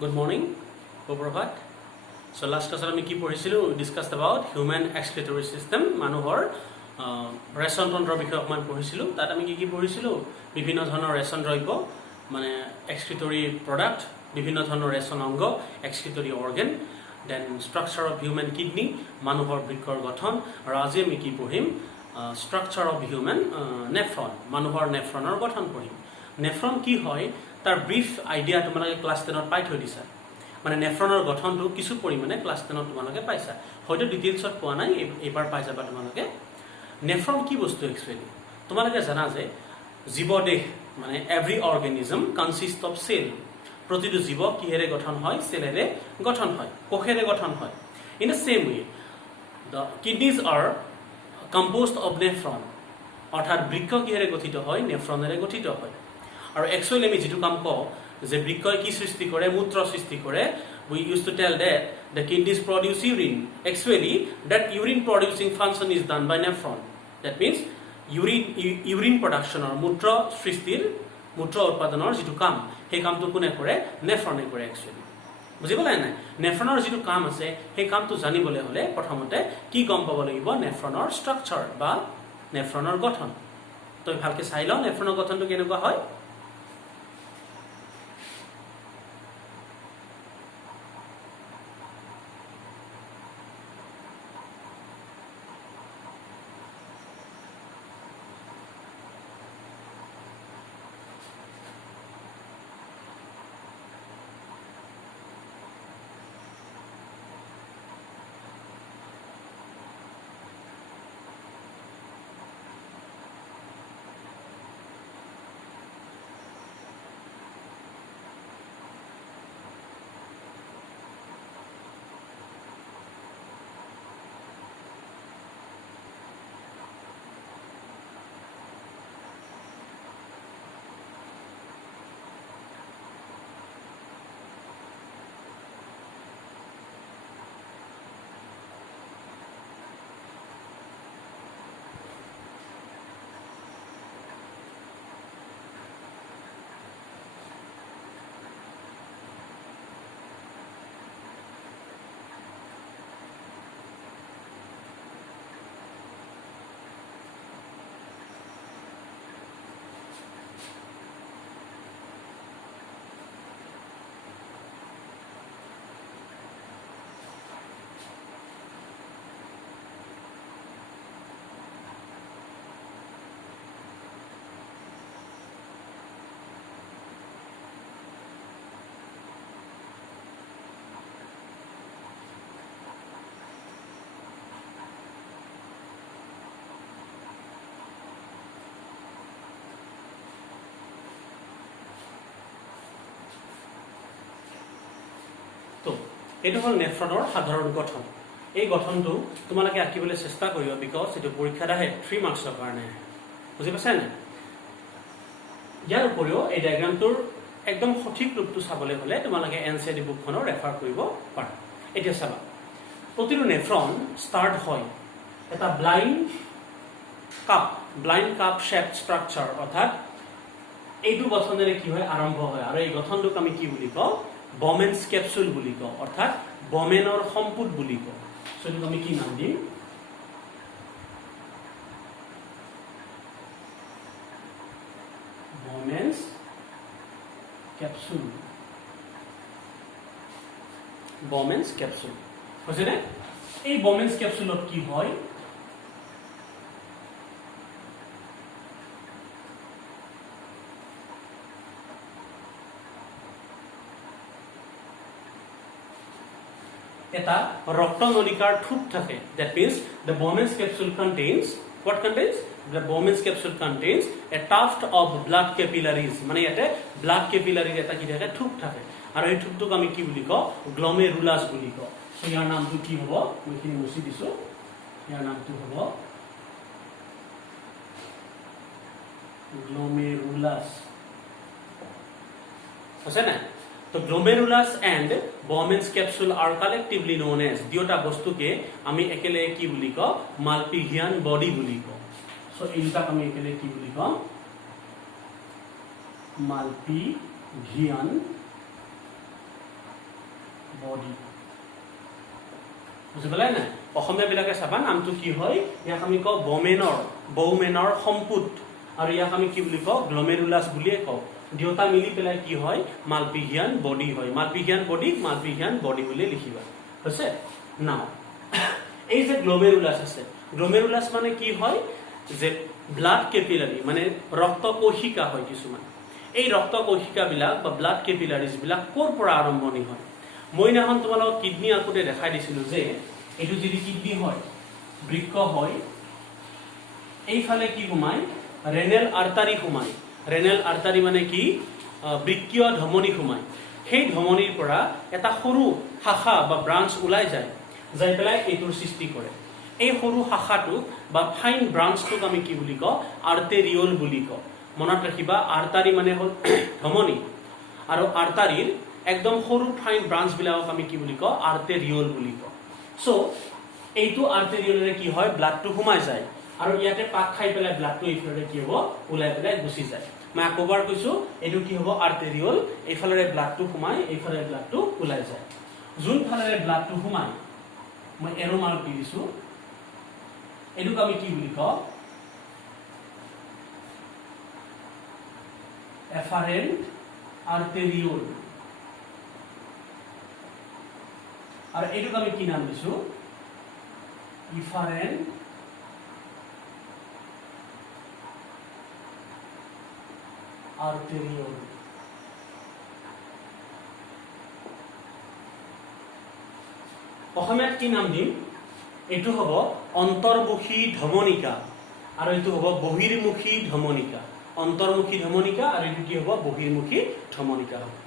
Good morning, Prabhat. So last class আমি কি পঢ়িছিলো discussed about human excretory system মানুহৰ ৰেচন তন্ত্ৰৰ বিষয়ে অকমান পঢ়িছিলো তাত আমি কি পঢ়িছিলো বিভিন্ন ধৰণৰ ৰেচন দ্ৰব্য মানে excretory product বিভিন্ন ধৰণৰ ৰেচন অংগ excretory organ then structure of human kidney মানুহৰ বৃক্কৰ গঠন আৰু আজি আমি কি পঢ়িম structure of human nephron মানুহৰ নেফ্ৰনৰ গঠন পঢ়িম নেফ্ৰন কি হয় তাৰ ব্ৰিফ আইডিয়া তোমালোকে ক্লাস 10 ত পাই থৈ দিছা মানে নেফ্ৰনৰ গঠনটো কিছু পৰিমাণে ক্লাস 10 ত তোমালোকে পাইছা হয়তো ডিটেইলছত পোৱা নাই এবাৰ পাই যাবা তোমালোকে নেফ্ৰন কি বস্তু একচুয়ালি তোমালোকে জানা যে জীবদেহ মানে এভৰি অৰ্গানিজম কনসিস্ট অফ সেল প্ৰতিটো জীৱ কিহেৰে গঠন হয় সেলেৰে গঠন হয় কোষেৰে গঠন হয় in the same way the kidneys R composed of nephron অৰ্থাৎ বৃক্ক কিহেৰে গঠিত হয় নেফ্ৰনেৰে গঠিত হয় আৰু একচুয়ালি আমি যেটো কাম কও যে বৃক্কই কি সৃষ্টি কৰে মূত্ৰ সৃষ্টি কৰে we used to tell that the kidneys produce urine actually that urine producing function is done by nephron that means urine production or মূত্ৰ সৃষ্টিৰ মূত্ৰ উৎপাদনৰ যেটো কাম সেই কামটো কোনে কৰে নেফ্ৰনে কৰে actually বুজি পালে নাই নেফ্ৰনৰ যেটো কাম আছে সেই কামটো জানিবলৈ হলে প্ৰথমতে কি গম পাব লাগিব নেফ্ৰনৰ স্ট্ৰাকচাৰ বা নেফ্ৰনৰ গঠন তই ভালকে চাই ল নেফ্ৰনৰ গঠনটো কেনেকুৱা হয় তো এটো হল নেফ্ৰনৰ সাধাৰণ গঠন এই গঠনটো তোমালোকে আঁকিবলৈ চেষ্টা কৰিবা বিকজ এটো পৰীক্ষাত আহে 3 মাৰ্কছৰ কাৰণে বুজি পাইছা নে ইয়াৰ উপৰিও এই ডায়াগ্ৰামটোৰ একদম সঠিক ৰূপটো চাবলৈ হলে তোমালোকে এনসিডি বুকখনৰ ৰেফাৰ কৰিব পাৰা এতিয়া চাবা প্ৰতিটো নেফ্ৰন ষ্টাৰ্ট হয় এটা ব্লাইণ্ড কাপ শেপড ষ্ট্ৰাকচাৰ অৰ্থাৎ এইটো গঠনেৰে কি হয় আৰম্ভ হয় আৰু এই গঠনটোক আমি কি বুলি কওঁ Bowman's capsule বুলি কওঁ অৰ্থাৎ বমেনৰ সম্পুট বুলি কওঁ সো এটো আমি কি নাম দিম Bowman's capsule হৈছে নে এই Bowman's capsuleত কি হয় এটা ৰক্তনলিকাৰ ঠোঁট থাকে that means the Bowman's capsule contains what contains the Bowman's capsule contains a tuft of blood capillaries মানে ইয়াতে blood capillaries এটা কি থাকে ঠোঁট থাকে আৰু এই ঠোঁটটোক আমি কি বুলি কওঁ গ্লোমেৰুলাছ বুলি কওঁ সো ইয়াৰ নামটো কি হ'ব মই কি মুছি দিছো ইয়াৰ নামটো হ'ব গ্লোমেৰুলাছ আছে না तो glomerulus and Bowman's capsule are collectively known as দুটা বস্তুকে আমি একেলে কি বুলি কওঁ মালপিজিয়ান বডি বুলি কওঁ সো এইটা আমি একেলে কি বুলি কওঁ মালপিজিয়ান বডি বুজি পালে নাই অসমীয়া বিলাকে চাবা নামটো কি হয় ইয়াক আমি কওঁ বৌমেনৰ সম্পুত আৰু ইয়াক আমি কি বুলি কওঁ গ্লোমেৰুলাছ বুলিয়ে কওঁ দুটা মিলি পেলাই কি হয় মালপিঘিয়ান বডি হয় মালপিঘিয়ান বডি বুলি লিখিবা হৈছে নাও এই যে গ্লোমেৰুলাছ আছে গ্লোমেৰুলাছ মানে কি হয় যে ব্লাড কেপিলাৰি মানে ৰক্ত কোশিকা হয় কিছুমান এই ৰক্ত কোশিকা বিলাক বা ব্লাড কেপিলাৰিজ বিলাক ক'ৰ পৰা আৰম্ভণি হয় মই নাখন তোমালোকক কিডনি আকোতে দেখাই দিছিলো যে এটো যদি কিডনি হয় বৃক্ক হয় এইফালে কি ঘুমায় ৰেনেল আৰ্টাৰি ঘুমায় ৰেনেল আৰ্টাৰি মানে কি বৃক্কীয় ধমনী ঘুমায় সেই ধমনীৰ পৰা এটা সৰু শাখা বা ব্ৰাঞ্চ ওলাই যায় যাই পেলাই এইটোৰ সৃষ্টি কৰে এই সৰু শাখাটো বা ফাইন ব্ৰাঞ্চটোক আমি কি বুলি কওঁ আৰ্টেৰিয়ল বুলি কওঁ মনত ৰাখিবা আৰ্টাৰি মানে হল ধমনী আৰু আৰ্টাৰিৰ একদম সৰু ফাইন ব্ৰাঞ্চ বিলাকক আমি কি বুলি কওঁ আৰ্টেৰিয়ল বুলি কওঁ সো এইটো আৰ্টেৰিয়লৰে কি হয় ব্লাডটো ঘুমাই যায় আৰু ইয়াতে পাক খাই পেলাই ব্লাডটো এইফালে কি হ'ব ওলাই পেলাই গুচি যায় মই আকবাৰ কৈছো এইটো কি হ'ব আৰ্টেৰিয়ল এইফালে ব্লাডটো ঘুমাই এইফালে ব্লাডটো ওলাই যায় যোন ফালে ব্লাডটো ঘুমাই মই এৰো মাৰ্ক দি দিছো এইটোক আমি কি বুলি কওঁ এফাৰেণ্ট আৰ্টেৰিয়ল আৰু এইটোক আমি কি নাম দিছো ইফাৰেণ্ট আৰ্টেৰিয়ল অসমীয়াত কি নাম দিম এইটো হ'ব অন্তৰ্মুখী ধমনিকা আৰু এইটো হ'ব বহিৰ্মুখী ধমনিকা অন্তৰ্মুখী ধমনিকা আৰু এইটো কি হ'ব বহিৰ্মুখী ধমনিকা হ'ব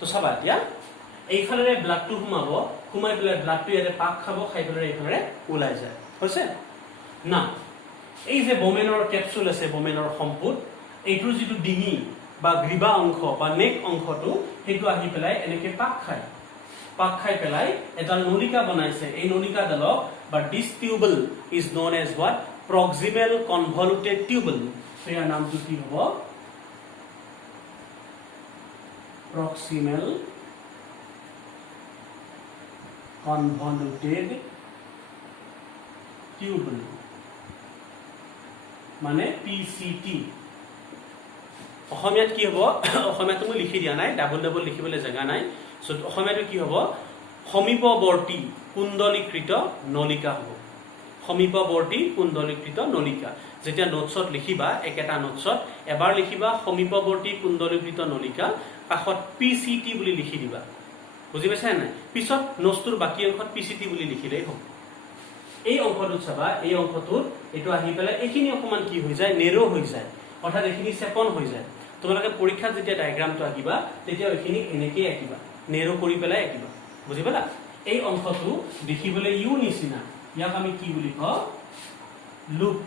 তো চাবা এতিয়া এইফালে ব্লাডটো ঘুমাই পেলাই ব্লাডটো ইয়াতে পাক খাব খাই পেলাই এইফালে ওলাই যায় হৈছে না এই যে বোমেনৰ কেপচুল আছে বোমেনৰ সম্পুত এইটোৰ যিটো ডিঙি বা গ্ৰীবা অংশ বা নেক অংশটো সেইটো আহি পেলাই এনেকে পাক খাই পেলাই এটা নলিকা বনাইছে এই নলিকাডালক বা this tubule is known as what proximal convoluted tubule ইয়াৰ নামটো কি হ'ব proximal convoluted tubule মানে PCT অসমীয়াত কি হ'ব অসমীয়াত মই লিখি দিয়া নাই ডাবল লিখিবলৈ জায়গা নাই সো অসমীয়াত কি হ'ব সমীপৱৰ্তী কুণ্ডলীকৃত নলিকা হ'ব সমীপৱৰ্তী কুণ্ডলীকৃত নলিকা যেতিয়া নোটছত লিখিবা একেটা নোটছত এবাৰ লিখিবা সমীপৱৰ্তী কুণ্ডলীকৃত নলিকা কাষত PCT বুলি লিখি দিবা বুজি পাইছা নাই পিছত নোটটোৰ বাকি অংশত PCT বুলি লিখিলেই হ'ব এই অংশটোত চাবা এই অংশটোত এটো আহি পেলাই এইখিনি অকমান কি হৈ যায় নেৰো হৈ যায় অৰ্থাৎ এইখিনি চেপন হৈ যায় তোমালোকে পৰীক্ষাত যেতিয়া ডায়াগ্ৰামটো আঁকিবা তেতিয়া এইখিনি এনেকৈ আঁকিবা নেৰো কৰি পেলাই আঁকিবা বুজি পালা এই অংশটো দেখিবলৈ ইউ নিচিনা ইয়াক আমি কি বুলি কওঁ লুপ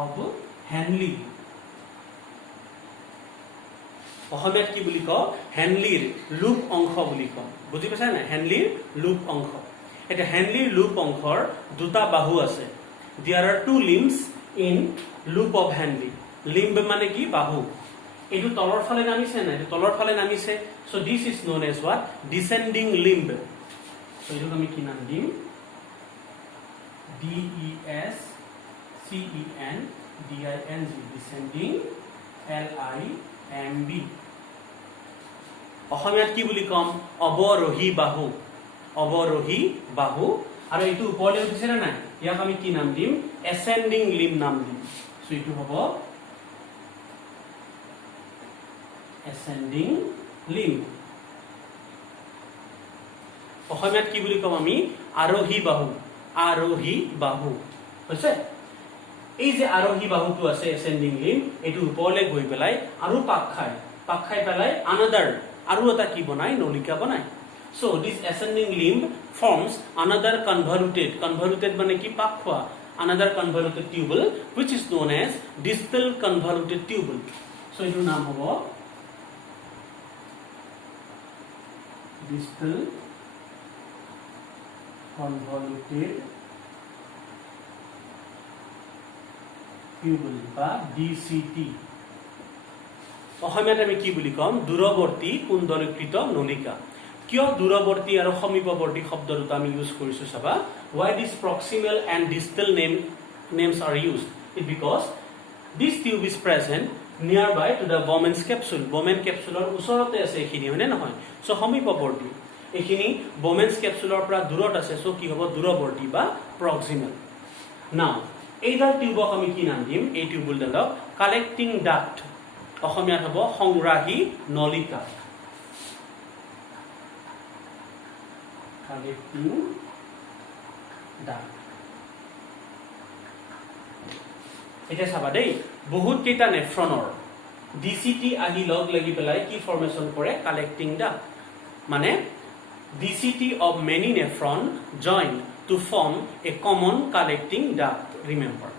অফ হেনলি অসমীয়াত কি বুলি কওঁ হেনলিৰ লুপ অংশ বুলি কওঁ বুজি পাইছা নাই হেনলিৰ লুপ অংশ এটা হেনলিৰ লুপ অংশৰ দুটা বাহু আছে there are two limbs in loop of Henle limb মানে কি বাহু এইটো তলৰ ফালে নামিছে নাই তলৰ ফালে নামিছে so this is known as what descending limb so এইটো আমি কি নাম দিম DESCENDING ডিসেন্ডিং LIMB অসমীয়াত কি বুলি কম অৱৰোহী বাহু আৰু এইটো ওপৰলৈ উঠিছে না নাই ইয়াক আমি কি নাম দিম এসেন্ডিং লিম্ব নাম দিম সো এইটো হ'ব এসেন্ডিং লিম্ব অসমীয়াত কি বুলি কম আমি আৰোহী বাহু হৈছে এই যে আৰোহী বাহুটো আছে এসেন্ডিং লিম্ব এটো ওপৰলৈ গৈ পেলাই আৰু পাক খাই পেলাই আনাদাৰ আৰু এটা কি বনায় নলিকা বনায় so this ascending limb forms another convoluted মানে কি পাক খোৱা another convoluted tubule which is known as distal convoluted tubule so এইটো নাম হ'ব distal convoluted tubule বা DCT অসমীয়াত আমি কি বুলি কম দূৰৱৰ্তী কুণ্ডলীকৃত নলিকা কিয় দূৰৱৰ্তী আৰু সমীপৱৰ্তী শব্দ দুটা আমি ইউজ কৰিছো চাবা why this proximal and distal names are used it because this tube is present nearby to the Bowman's capsule Bowman capsule ওচৰতে আছে এখিনি হয়নে নহয় সো সমীপৱৰ্তী এখিনি Bowman's capsule পৰা দূৰত আছে সো কি হ'ব দূৰৱৰ্তী বা proximal now এইডাল টিউবক আমি কি নাম দিম এই টিউবডালক কালেক্টিং ডাক্ট অসমীয়াত হ'ব সংগ্ৰাহী নলিকা কালেক্টিং ডাক্ট এটা চাবা দেই বহুত কেইটা নেফ্ৰনৰ ডিসিটি আহি লগ লাগি পেলাই কি ফৰ্মেশন কৰে কালেক্টিং ডাক্ট মানে DCT of many nephron join to form a common collecting duct remember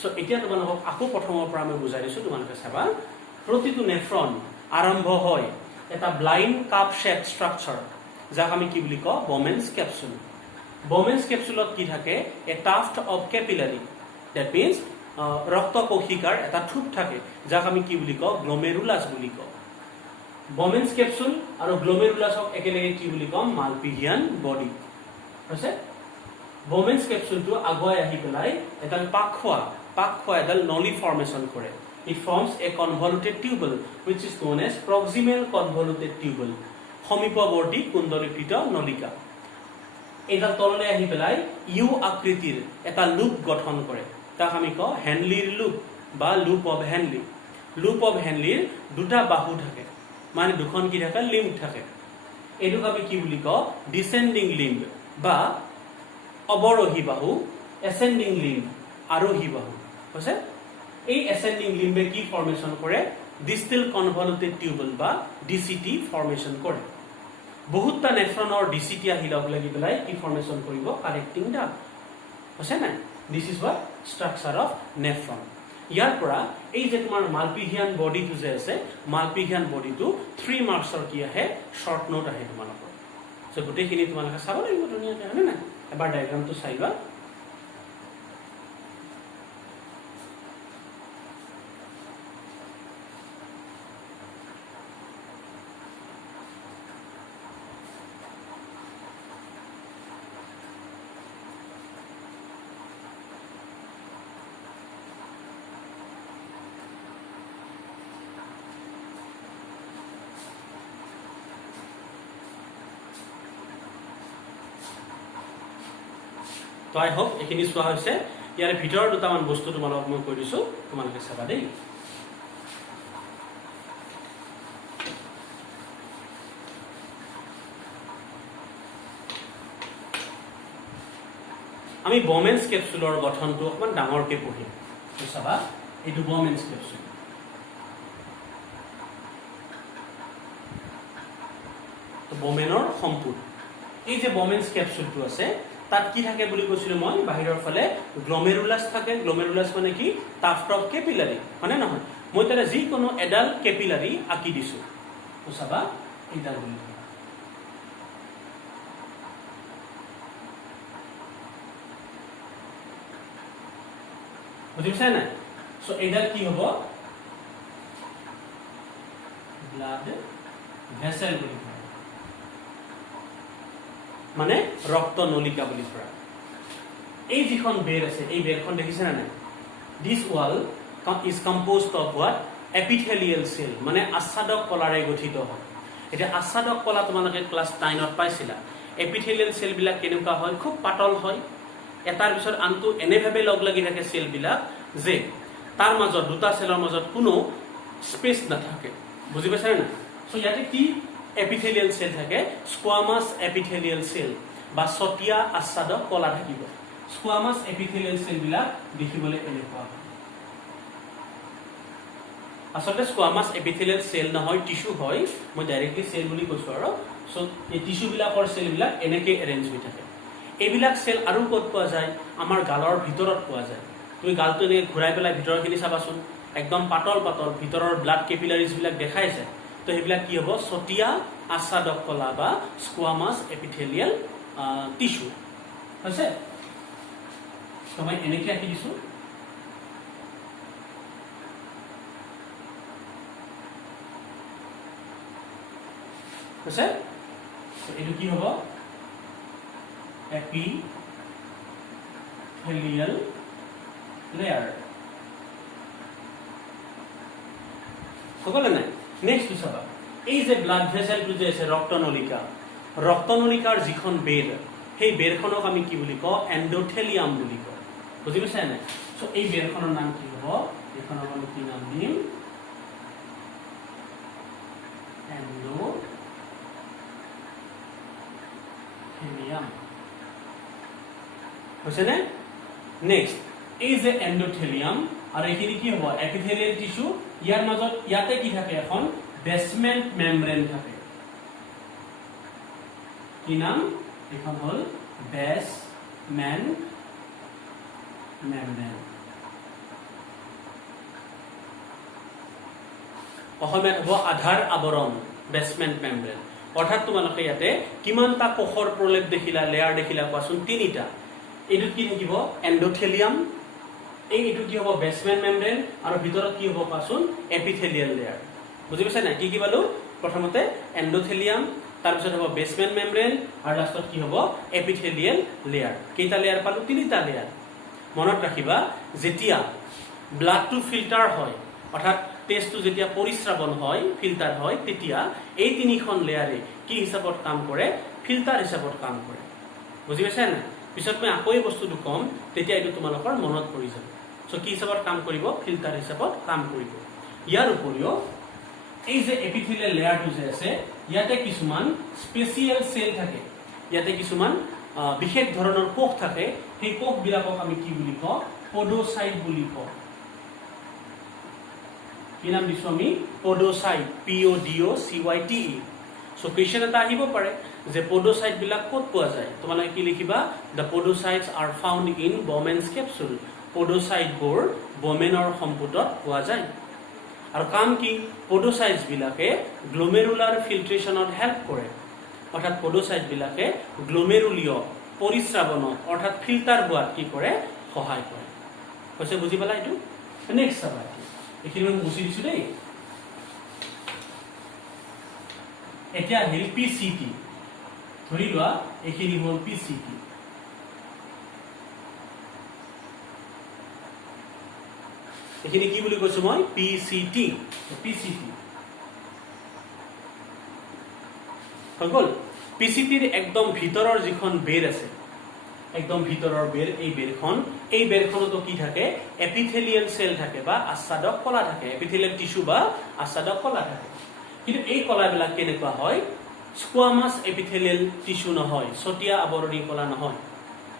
so এতিয়া তোমালোকক আকো প্ৰথমৰ পৰা আমি বুজাই দিছো তোমালোকে চাবা প্ৰতিটো নেফ্ৰন আৰম্ভ হয় এটা ব্লাইন্ড কাপ শেপ স্ট্ৰাকচাৰ যাক আমি কি বুলি কওঁ Bowman's capsule Bowman's capsuleত কি থাকে a tuft of capillary that means ৰক্ত কোশিকাৰ এটা থুপ থাকে যাক আমি কি বুলি কওঁ গ্লোমেৰুলাছ বুলি কওঁ Bowman's capsule আৰু গ্লোমেৰুলাছক একেলগে কি বুলি কওঁ মালপিজিয়ান বডি আছে Bowman's capsule to aguai ahi pelai etal pakkhwa etal noli formation kore it forms a convoluted tubule which is known as proximal convoluted tubule homipoborti kundolikrita nolika etal tolole ahi pelai u akritir eta loop gothon kore tak ami ko Henle's loop ba loop of Henle duta bahu thake mane dukhon ki thake limb thake eduk ami ki buli ko descending limb ba অবৰোহী বাহু ascending limb আৰোহী বাহু হৈছে এই ascending limb কি formation কৰে distal convoluted tubule বা DCT formation কৰে বহুতটা নেফ্ৰনৰ DCT আহি লগ লাগি পেলাই কি ফৰ্মেশন কৰিব কালেক্টিং ডাক্ট হৈছে না this is what structure of nephron ইয়াৰ পৰা এই যে তোমাৰ মালপিজিয়ান বডিটো যে আছে মালপিজিয়ান বডিটো 3 মাৰ্কছৰ কি আহে শৰ্ট নোট আহে তোমালোকৰ সো গোটেইখিনি তোমালোকে চাব লাগিব ধুনীয়াকৈ হয়নে না এবাৰ ডায়াগ্ৰামটো চাইবা তো আই হোপ এখিনি চোৱা হৈছে ইয়াৰ ভিতৰৰ দুটামান বস্তু তোমালোকক মই কৈ দিছো তোমালোকে চাবা দেই আমি Bowman's capsuleৰ গঠনটো অকমান ডাঙৰকে পঢ়িম তো চাবা এইটো Bowman's capsule তো Bowmanৰ সম্পূৰ্ণ এই যে Bowman's capsuleটো আছে তাত কি থাকে বুলি কৈছিল মই বাহিৰৰ ফালে গ্লোমেৰুলাছ থাকে গ্লোমেৰুলাছ মানে কি টাফট অফ কেপিলাৰি মানে নহয় মই তাৰে যি কোনো এডাল কেপিলাৰি আকি দিছো তো চাবা এইডাল বুলি বুজিছা না সো এইডাল কি হ'ব ব্লাড ভেসেল বুলি মানে ৰক্ত নলিকা বুলি কোৱা এই যিখন বেৰ আছে এই বেৰখন দেখিছে না this wall is composed of what epithelial cell মানে আচ্ছাদক কলাৰে গঠিত হয় এটা আচ্ছাদক কলা তোমালোকে ক্লাস 9 ত পাইছিলা epithelial cell বিলাক কেনেকুৱা হয় খুব পাতল হয় এটাৰ পিছত আনটো এনেভাবে লগ লাগি থাকে সেল বিলাক যে তাৰ মাজত দুটা সেলৰ মাজত কোনো স্পেস নাথাকে বুজি পাইছা না সো ইয়াতে কি epithelial cell থাকে squamous epithelial cell বা সতিয়া আচ্ছাদক কলা থাকিব squamous epithelial cell বিলাক দেখিবলৈ এনেকুৱা আসলে squamous epithelial cell নহয় টিস্যু হয় মই ডাইৰেক্টলি সেল বুলি কৈছো আৰু সো এই টিস্যু বিলাকৰ সেল বিলাক এনেকৈ এৰেঞ্জ হৈ থাকে এইবিলাক সেল আৰু ক'ত পোৱা যায় আমাৰ গালৰ ভিতৰত পোৱা যায় তুমি গালটো এনে ঘুৰাই পেলাই ভিতৰখিনি চাবাচোন একদম পাতল পাতল ভিতৰৰ ব্লাড কেপিলাৰিজ বিলাক দেখাই যায় তো এইবিলাক কি হ'ব সতিয়া আচ্ছাদক কলা বা squamous epithelial টিস্যু আছে তুমি এনেকৈ আঁকি দিছো হৈছে এইটো কি হ'ব এপিথেলিয়াল লেয়াৰ সকলে নাই নেক্সট চাবা এই যে ব্লাড ভেসেলটো যে আছে ৰক্তনলিকাৰ যিখন বেৰ সেই বেৰখনক আমি কি বুলি কওঁ এন্ডোথেলিয়াম বুলি কওঁ বুজি পাইছা নাই সো এই বেৰখনৰ নাম কি হ'ব এইখনৰ আমি কি নাম দিম এন্ডোথেলিয়াম হৈছে নে নেক্সট এই যে এন্ডোথেলিয়াম আৰু এইখিনি কি হ'ব এপিথেলিয়াল টিস্যু ইয়াৰ মাজত ইয়াতে কি থাকে এখন বেসমেন্ট মেমব্রেন থাকে কি নাম এখন হল বেসমেন্ট মেমব্রেন অসমীয়াত হ'ব আধাৰ আৱৰণ বেসমেন্ট মেমব্ৰেন অৰ্থাৎ তোমালোকে ইয়াতে কিমানটা কোষৰ প্ৰলেপ দেখিলা লেয়াৰ দেখিলা কোৱাচোন তিনিটা এইটো কি থাকিব এন্ডোথেলিয়াম এইটো কি হ'ব বেসমেন্ট মেমব্রেন আৰু ভিতৰত কি হ'ব কোৱাচোন এপিথেলিয়াল লেয়াৰ বুজি পাইছা না কি পালো প্ৰথমতে এন্ডোথেলিয়াম তাৰ পিছত হ'ব বেসমেন্ট মেমব্ৰেন আৰু লাষ্টত কি হ'ব এপিথেলিয়াল লেয়াৰ কেইটা লেয়াৰ পালো তিনিটা লেয়াৰ মনত ৰাখিবা যেতিয়া ব্লাডটো ফিল্টাৰ হয় অৰ্থাৎ টেষ্টটো যেতিয়া পৰিশ্ৰাবণ হয় ফিল্টাৰ হয় তেতিয়া এই তিনিখন লেয়াৰে কি হিচাপত কাম কৰে ফিল্টাৰ হিচাপত কাম কৰে বুজি পাইছা না পিছত মই আকৌ এই বস্তুটো কম তেতিয়া এইটো তোমালোকৰ মনত পৰি যাব সো কি হিচাপত কাম কৰিব ফিল্টাৰ হিচাপত কাম কৰিব ইয়াৰ উপৰিও এই যে এপিথেলিয়াল লেয়াৰটো যে আছে ইয়াতে কিছুমান স্পেচিয়েল সেল থাকে ইয়াতে কিছুমান বিশেষ ধৰণৰ কোষ থাকে সেই কোষবিলাকক আমি কি বুলি কওঁ পডোসাইট বুলি কওঁ কি নাম দিছো আমি পডোসাইট PODOCYTE সো কোৱেশ্চন এটা আহিব পাৰে যে পডোসাইট বিলাক ক'ত পোৱা যায় তোমালোকে কি লিখিবা the podocytes are found in Bowman's capsule পডোসাইট বোৰ বমেনৰ সম্পুটত পোৱা যায় আৰু কাম কি পডোসাইটস বিলাকে গ্লোমেৰুলাৰ ফিল্ট্ৰেচনত হেল্প কৰে অৰ্থাৎ পডোসাইট বিলাকে গ্লোমেৰুলীয় পৰিশ্ৰাবণত অৰ্থাৎ ফিল্টাৰ হোৱাত কি কৰে সহায় কৰে হৈছে বুজি পালা এইটো নেক্সট চাবা এইখিনি মই মুছি দিছো দেই এতিয়া আহিল পিসিটি ধৰি লোৱা এইখিনি হ'ল পিসিটি এখানে কি বলি কৈছো মই পিসিটি হল পিসিটিৰ একদম ভিতৰৰ যিখন বেৰ আছে একদম ভিতৰৰ বেৰ এই বেৰখনতো কি থাকে এপিথেলিয়াল সেল থাকে বা আচ্ছাদক কলা থাকে এপিথেলিয়াল টিস্যু বা আচ্ছাদক কলা থাকে কিন্তু এই কলাবিলাক কেনেকুৱা হয় স্কোয়ামাস এপিথেলিয়াল টিস্যু নহয় ছটিয়া আৱৰণী কলা নহয়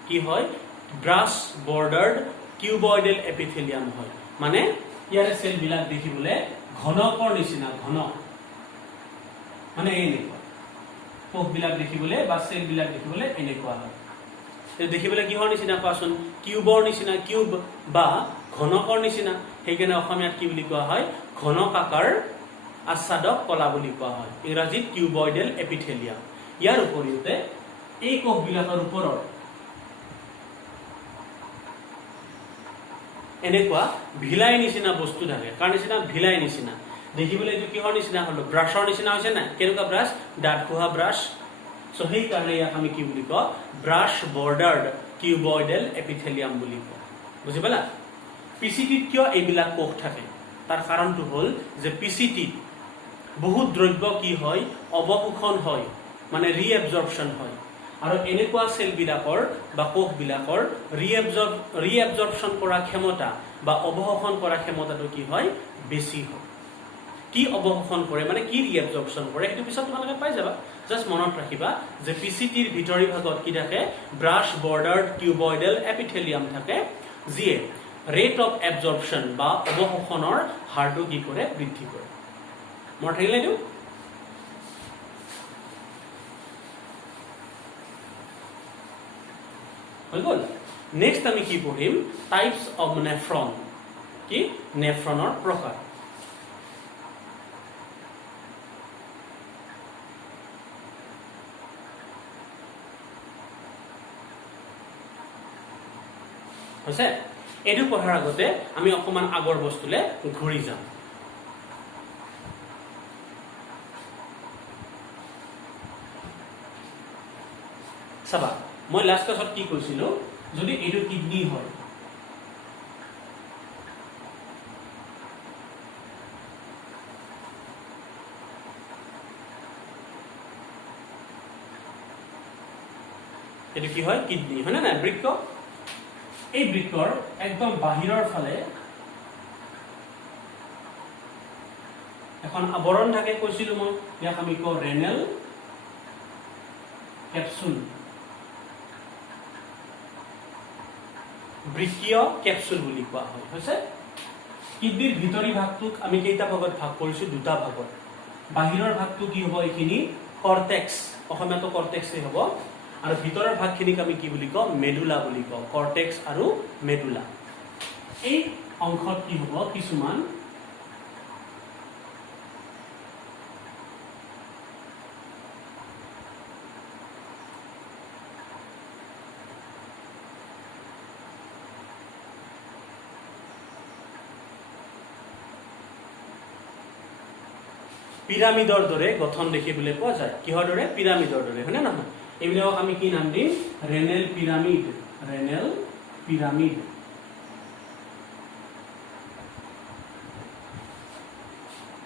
কি হয় ব্ৰাছ বৰ্ডাৰ্ড কিউবয়েডেল এপিথেলিয়াম হয় মানে ইয়াৰ সেল বিলাক দেখিবলে ঘনকৰ নিচিনা ঘন মানে এনেকুৱা কোষ বিলাক দেখিবলে বা সেল বিলাক দেখিবলে এনেকুৱা হয় দেখিবলে কিহৰ নিচিনা কোৱাচোন কিউবৰ নিচিনা কিউব বা ঘনকৰ নিচিনা সেইকাৰণে অসমীয়াত কি বুলি কোৱা হয় ঘনকাকাৰ আচ্ছাদক কলা বুলি কোৱা হয় ইংৰাজীত কিউবয়েডেল এপিথেলিয়াম ইয়াৰ উপৰিতে এই কোষ বিলাকৰ ওপৰত এনেকুৱা ভিলাই নিচিনা বস্তু থাকে কাৰ নিচিনা ভিলাই নিচিনা দেখিবলৈ এইটো কিহৰ নিচিনা হলো ব্ৰাছৰ নিচিনা হৈছে না কেনেকুৱা ব্ৰাছ দাঁত খোৱা ব্ৰাছ সো সেই কাৰণে ইয়াক আমি কি বুলি কওঁ ব্ৰাছ বৰ্ডাৰ্ড কিউবয়েডেল এপিথেলিয়াম বুলি কওঁ বুজি পালা পিসিটিত কিয় এইবিলাক কোষ থাকে তাৰ কাৰণটো হ'ল যে পিসিটিত বহুত দ্ৰব্য কি হয় অৱশোষণ হয় মানে ৰিএবজৰ্পচন হয় আৰু এনেকুৱা সেল বিলাকৰ বা কোষ বিলাকৰ ৰিএবজৰ্পচন কৰা ক্ষমতা বা অৱশোষণ কৰা ক্ষমতাটো কি হয় বেছি হয় কি অৱশোষণ কৰে মানে কি ৰিএবজৰ্পচন কৰে সেইটো পিছত তোমালোকে পাই যাবা জাস্ট মনত ৰাখিবা যে পিসিটিৰ ভিতৰি ভাগত কি থাকে ব্ৰাছ বৰ্ডাৰ্ড কিউবয়েডেল এপিথেলিয়াম থাকে যিয়ে ৰেট অফ এবজৰ্পচন বা অৱশোষণৰ হাৰটো কি কৰে বৃদ্ধি কৰে মনত থাকিলে এইটো গল নেক্সট আমি কি পঢ়িম টাইপস অফ নেফ্ৰন কি নেফ্ৰনৰ প্ৰকাৰ হৈছে এইটো পঢ়াৰ আগতে আমি অকমান আগৰ বস্তুলে ঘূৰি যাম চাবা মই লাষ্ট ক্লাছত কি কৈছিলো যদি এইটো কিডনি হয় এটো কি হয় কিডনি হয় না বৃক্ক এই বৃক্কৰ একদম বাহিৰৰ ফালে এখন আবৰণ থাকে কৈছিলো মই ইয়াক আমি কওঁ ৰেনেল ক্যাপসুল বৃক্কীয় ক্যাপসুল বুলি কোৱা হয় হৈছে কিডনিৰ ভিতৰি ভাগটোক আমি কেইটা ভাগত ভাগ কৰিছো দুটা ভাগত বাহিৰৰ ভাগটো কি হ'ব এইখিনি কৰ্টেক্স অসমীয়াটো কৰ্টেক্সে হ'ব আৰু ভিতৰৰ ভাগখিনিক আমি কি বুলি কওঁ মেডুলা বুলি কওঁ কৰ্টেক্স আৰু মেডুলা এই অংশত কি হ'ব কিছুমান পিৰামিডৰ দৰে গঠন দেখিবলৈ পোৱা যায় কিহৰ দৰে পিৰামিডৰ দৰে হয়নে নহয় এইবিলাকক আমি কি নাম দিম ৰেনেল পিৰামিড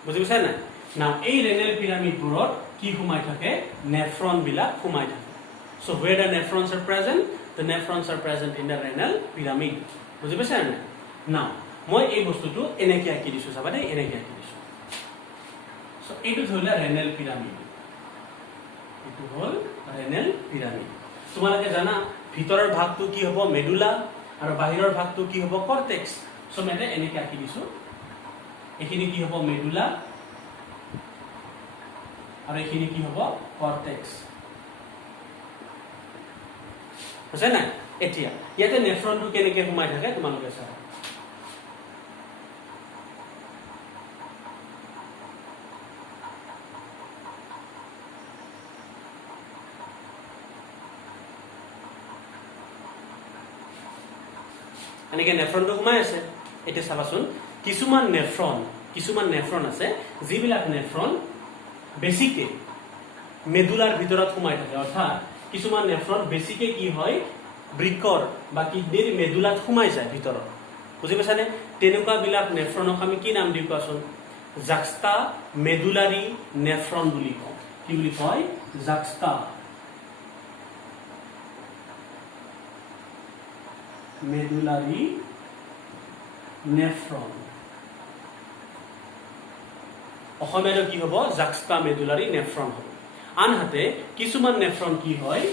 বুজি পাইছা নাই না এই ৰেনেল পিৰামিডবোৰত কি সোমাই থাকে নেফ্ৰন বিলাক সোমাই থাকে so where the nephrons are present the nephrons are present in the renal pyramid বুজি পাইছা নাই না মই এই বস্তুটো এনেকে আঁকি দিছো চাবা দেই এনেকে আঁকি দিছো সো এইটো হলো ৰেনেল পিৰামিড এইটো হল ৰেনেল পিৰামিড তোমালোকে জানা ভিতৰৰ ভাগটো কি হ'ব মেডুলা আৰু বাহিৰৰ ভাগটো কি হ'ব কৰ্টেক্স সো মই এনেকে আঁকি দিছো এখিনি কি হ'ব মেডুলা আৰু এখিনি কি হ'ব কৰ্টেক্স আছে না এতিয়া ইয়াতে নেফ্ৰনটো কেনেকে সোমাই থাকে তোমালোকে চাবা এনেকে নেফ্ৰনটো সোমাই আছে এটা চাবাচোন কিছুমান নেফ্ৰন আছে যিবিলাক নেফ্ৰন বেছিকে মেডুলাৰ ভিতৰত সোমাই থাকে অৰ্থাৎ কিছুমান নেফ্ৰন বেছিকে কি হয় বৃক্কৰ বা কিডনিৰ মেডুলাত সোমাই যায় ভিতৰত বুজি পাইছানে তেনেকুৱা বিলাক নেফ্ৰনক আমি কি নাম দিম কোৱাচোন জাক্সটা মেডুলাৰী নেফ্ৰন বুলি কওঁ কি বুলি কয় জাক্সটা মেডুলাৰী নেফ্ৰন অসমীয়াটো কি হ'ব জাক্সটা মেডুলাৰী নেফ্ৰন হ'ব আনহাতে কিছুমান নেফ্ৰন কি হয়